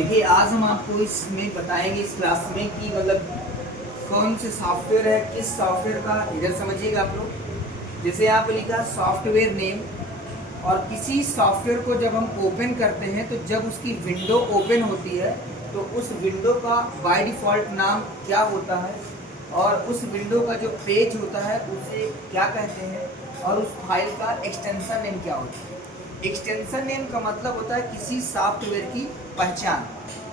देखिए आज हम आपको इसमें बताएंगे इस क्लास में कि मतलब कौन से सॉफ्टवेयर है, किस सॉफ्टवेयर का। इधर समझिएगा आप लोग। जैसे यहाँ पे लिखा सॉफ्टवेयर नेम, और किसी सॉफ्टवेयर को जब हम ओपन करते हैं तो जब उसकी विंडो ओपन होती है तो उस विंडो का बाय डिफ़ॉल्ट नाम क्या होता है, और उस विंडो का जो पेज होता है उसे क्या कहते हैं, और उस फाइल का एक्सटेंशन नेम क्या होता है। एक्सटेंशन नेम का मतलब होता है किसी सॉफ्टवेयर की पहचान।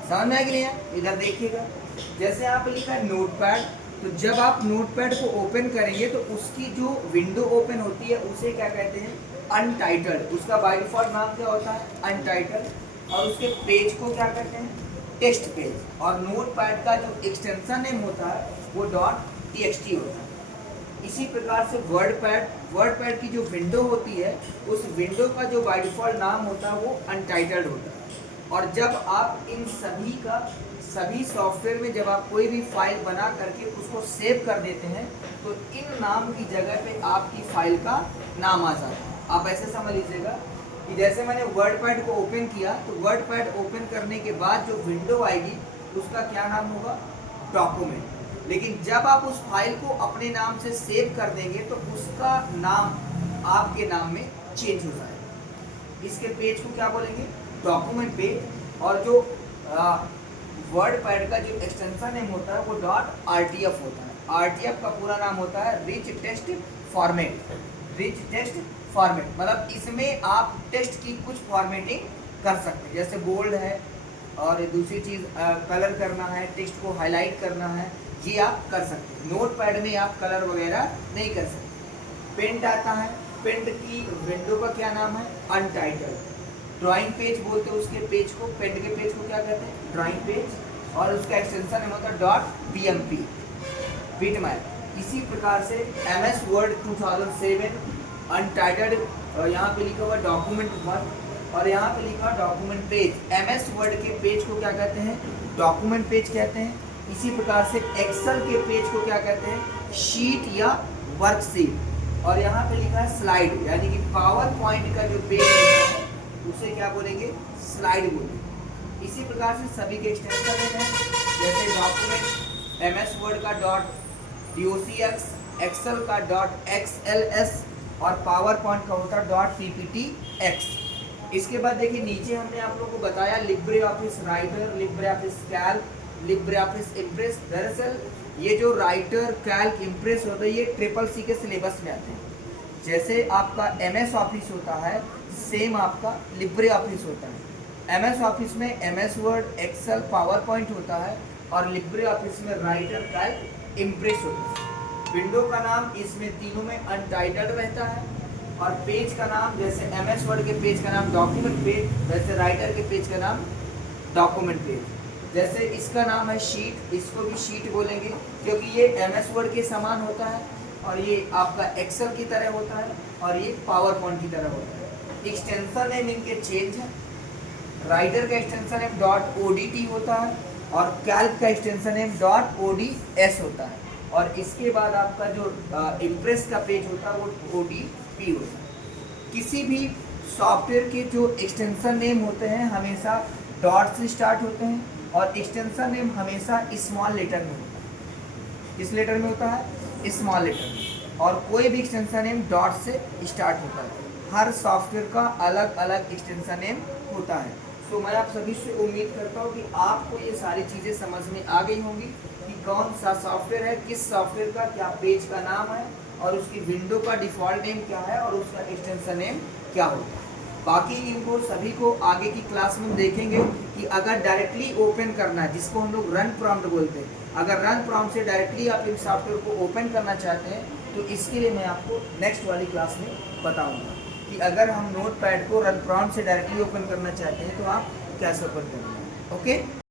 समझ में आ गई है? इधर देखिएगा, जैसे यहाँ पे लिखा है नोटपैड, तो जब आप नोटपैड को ओपन करेंगे तो उसकी जो विंडो ओपन होती है उसे क्या कहते हैं, अनटाइटल्ड। उसका बाय डिफॉल्ट नाम क्या होता है, अनटाइटल्ड। और उसके पेज को क्या कहते हैं, टेक्स्ट पेज। और नोटपैड का जो एक्सटेंशन नेम होता है वो .txt होता है। इसी प्रकार से वर्डपैड की जो विंडो होती है उस विंडो का जो बाय डिफॉल्ट नाम होता है वो अनटाइटल्ड होता है। और जब आप इन सभी सॉफ्टवेयर में जब आप कोई भी फाइल बना करके उसको सेव कर देते हैं तो इन नाम की जगह पे आपकी फाइल का नाम आ जाता है। आप ऐसे समझ लीजिएगा कि जैसे मैंने वर्डपैड को ओपन किया तो वर्डपैड ओपन करने के बाद जो विंडो आएगी उसका क्या नाम होगा, डॉक्यूमेंट। लेकिन जब आप उस फाइल को अपने नाम से सेव कर देंगे तो उसका नाम आपके नाम में चेंज हो जाएगा। इसके पेज को क्या बोलेंगे, डॉक्यूमेंट पेज। और जो वर्डपैड का जो एक्सटेंशन नेम होता है वो .rtf होता है। rtf का पूरा नाम होता है rich text format. Rich text format मतलब इसमें आप टेक्स्ट की कुछ फॉर्मेटिंग कर सकते हैं, जैसे बोल्ड है और दूसरी चीज़ कलर करना है, टेक्स्ट को हाईलाइट करना है, ये आप कर सकते हैं। नोटपैड में आप कलर वगैरह नहीं कर सकते। पेंट आता है, पेंट की विंडो का क्या नाम है, अनटाइटल्ड। ड्राइंग पेज बोलते हैं उसके पेज को, पेंट के पेज को क्या कहते हैं, ड्राइंग पेज। और उसका एक्सटेंशन नेम होता है .bmp, बिटमैप। इसी प्रकार से MS वर्ड 2007 अनटाइटल्ड, यहाँ पे लिखा हुआ डॉक्यूमेंट 1 और यहाँ पे लिखा डॉक्यूमेंट पेज। MS वर्ड के पेज को क्या कहते हैं, डॉक्यूमेंट पेज कहते हैं। इसी प्रकार से एक्सेल के पेज को क्या कहते हैं, शीट या वर्कशीट। और यहाँ पे लिखा है स्लाइड, यानी कि पावर पॉइंट का जो पेज होता है उसे क्या बोलेंगे, स्लाइड बोलेंगे। इसी प्रकार से सभी के एक्सटेंशन हैं, जैसे डॉक्यूमेंट MS वर्ड का .docx, एक्सेल का .xls और पावर पॉइंट का होता है .pptx। इसके बाद देखिए नीचे हमने आप लोगों को बताया Libre office writer, Libre office Calc, Libre office impress. दरअसल ये जो राइटर, कैल्क, इम्प्रेस होता है ये CCC के सिलेबस में आते हैं। जैसे आपका MS ऑफिस होता है सेम आपका लिब्रे ऑफिस होता है। MS ऑफिस में MS Word, Excel, Power Point होता है और लिब्रे ऑफिस में राइटर, कैल्क, इम्प्रेस होता है। विंडो का नाम इसमें तीनों में अनटाइटल्ड रहता है और पेज का नाम, जैसे MS वर्ड के पेज का नाम डॉक्यूमेंट पेज, वैसे राइटर के पेज का नाम डॉक्यूमेंट पेज। जैसे इसका नाम है शीट, इसको भी शीट बोलेंगे क्योंकि ये MS वर्ड के समान होता है और ये आपका एक्सेल की तरह होता है और ये पावर पॉइंट की तरह होता है। एक्सटेंशन नेम इनके चेंज है। राइटर का एक्सटेंशन नेम .odt होता है और कैल्क का एक्सटेंशन नेम .ods होता है। और इसके बाद आपका जो इम्प्रेस का पेज होता है वो ODP होता है। किसी भी सॉफ्टवेयर के जो एक्सटेंशन नेम होते हैं हमेशा डॉट से स्टार्ट होते हैं और एक्सटेंशन नेम हमेशा स्मॉल लेटर में होता है। किस लेटर में होता है, स्मॉल लेटर में। और कोई भी एक्सटेंशन नेम डॉट से स्टार्ट होता है। हर सॉफ्टवेयर का अलग अलग एक्सटेंशन नेम होता है। तो मैं आप सभी से उम्मीद करता हूँ कि आपको ये सारी चीज़ें समझ में आ गई होंगी कि कौन सा सॉफ्टवेयर है, किस सॉफ्टवेयर का क्या पेज का नाम है और उसकी विंडो का डिफ़ॉल्ट नेम क्या है और उसका एक्सटेंशन नेम क्या होता है। बाकी इनको सभी को आगे की क्लास में देखेंगे कि अगर डायरेक्टली ओपन करना है, जिसको हम लोग रन प्रॉम्प्ट बोलते हैं, अगर रन प्रॉम्प्ट से डायरेक्टली आप इन सॉफ्टवेयर को ओपन करना चाहते हैं तो इसके लिए मैं आपको नेक्स्ट वाली क्लास में बताऊंगा कि अगर हम नोटपैड को रन प्रॉम्प्ट से डायरेक्टली ओपन करना चाहते हैं तो आप कैसे ओपन करेंगे। ओके।